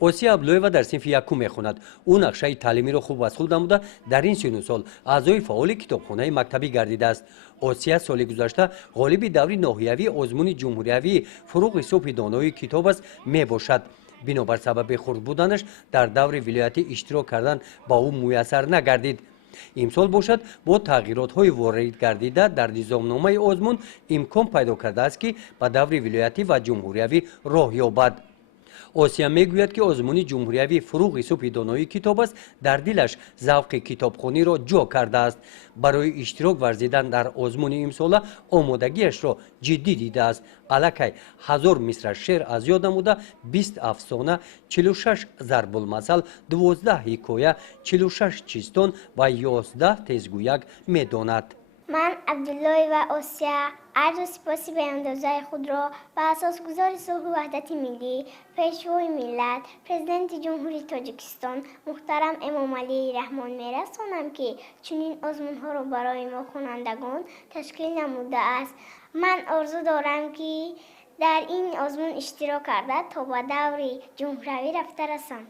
осия аблоева дар синфи якум мехонад. ӯ нақшаи таълимиро хуб аз худ намуда дар ин сину сол аъзои фаъоли китобхонаи мактабӣ гардидааст. осия соли гузашта ғолиби даври ноҳиявии озмуни ҷумҳуриявии фуруғи субҳи донои китоб аст мебошад. бинобар сабаби хурд буданаш дар даври вилоятӣ иштирок кардан ба ӯ муяссар нагардид. имсол бошад бо тағйиротҳои ворид гардида дар низомномаи озмун имкон пайдо кардааст ки ба даври вилоятӣ ва ҷумҳуриявӣ роҳ ёбад. осия мегӯяд ки озмуни ҷумҳуриявӣ фуруғи субҳи донои китоб аст дар дилаш завқи китобхониро ҷо кардааст. барои иштирок варзидан дар озмуни имсола омодагиашро ҷиддӣ дидааст. аллакай 1000 мисра шеър аз ёд намуда 20 афсона 46 зарбулмасал 12 ҳикоя 46 чистон ва 11 тезгӯяк медонад. من عبدالله و آسیا عرض و سپاسی به اندازه خود را به اساسگزار صلح و وحدت ملی، پیشوای ملت، پرزیدنت جمهوری تاجیکستان محترم امام علی رحمان میرسانم که چنین آزمونها را برای ما خوانندگان تشکیل نموده است. من آرزو دارم که در این آزمون اشتراک کرده تا به دور جمهوری رفته رسم.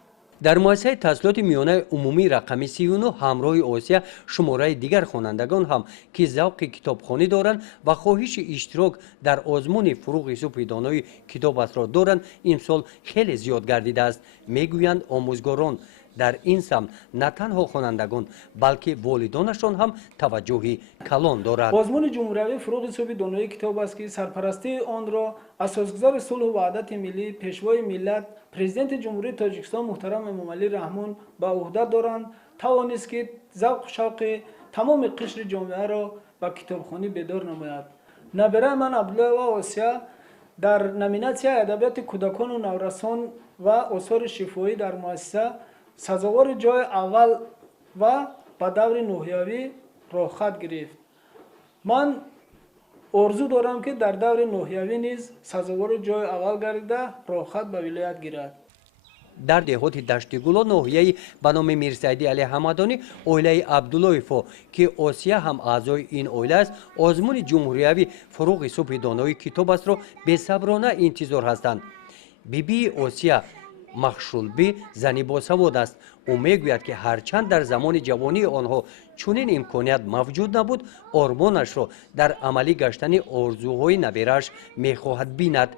дар муассисаи таҳсилоти миёнаи умумии рақами 39 ҳамроҳи осия шумораи дигар хонандагон ҳам ки завқи китобхонӣ доранд ва хоҳиши иштирок дар озмуни фуруғи субҳи донои китобатро доранд имсол хеле зиёд гардидааст. мегӯянд омӯзгорон дар ин самт на танҳо хонандагон балки волидонашон ҳам таваҷҷӯҳи калон доранд. озмуни ҷумҳуриявии фуруғи субҳи донои китоб аст ки сарпарастии онро асосгузори сулҳу ваҳдати миллӣ, пешвои миллат, президенти ҷумҳурии тоҷикистон муҳтарам эмомалӣ раҳмон ба уҳда доранд тавонист ки завқу шавқи тамоми қишри ҷомеаро ба китобхонӣ бедор намояд. набираи ман абдуллои ва осия дар номинатсияи адабиёти кӯдакону наврасон ва осори шифоӣ дар муассиса сазовори ҷои аввал ва ба даври ноҳиявӣ роҳхат гирифт. ман орзу дорам ки дар даври ноҳиявӣ низ сазовори ҷои аввал гардида роҳхат ба вилоят гирад. дар деҳоти дашти гуло ноҳияи ба номи мирсаиди алӣ ҳамадонӣ оилаи абдуллоево ки осия ҳам аъзои ин оила аст озмуни ҷумҳуриявӣ фуруғи субҳи донои китоб астро бесаброна интизор ҳастанд. бибии осия махшулби зани босавод аст. ӯ мегӯяд ки ҳарчанд дар замони ҷавонии онҳо чунин имконият мавҷуд набуд ормонашро дар амалӣ гаштани орзуҳои наберааш мехоҳад бинад.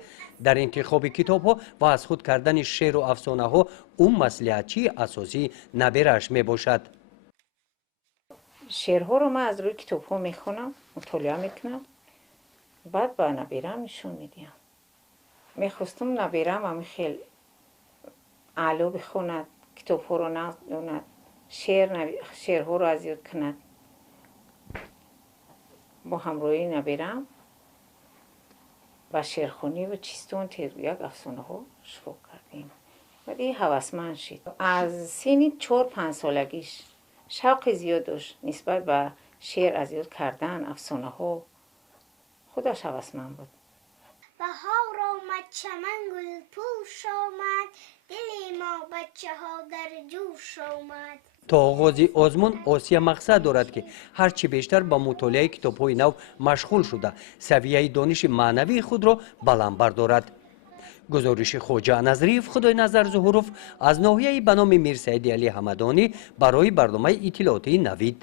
дар интихоби китобҳо ва аз худ кардани шеъру афсонаҳо ӯ маслиҳатчии асосии наберааш мебошад. шеърҳоро ман аз рӯи китобҳо мехонам, мутолиа мекунам, баъд ба наберам нишон медиҳам. мехостам наберам ами хел аъло бихонад, китобҳоро нақд донад, шеърҳоро аз ёд кунад. бо ҳамроҳии наберам ба шеърхонӣ ва чистон тезгӯяк афсонаҳо шурӯъ кардем. вале ҳавасманд шид. аз синни 4-5 солагиш шавқи зиёд дошт нисбат ба шеър аз ёд кардан, афсонаҳо. худаш ҳавасманд буд. بهار آمد چمن گل پوش آمد دل ما بچه ها در جوش آمد. то оғози озмун осия мақсад дорад ки ҳарчи бештар ба мутолиаи китобҳои нав машғул шуда савияи дониши маънавии худро баланд бардорад. гузориши хоҷа назриев, худойназар зуҳуров аз ноҳияи ба номи мирсаиди алӣ ҳамадонӣ барои барномаи иттилоотии Навид.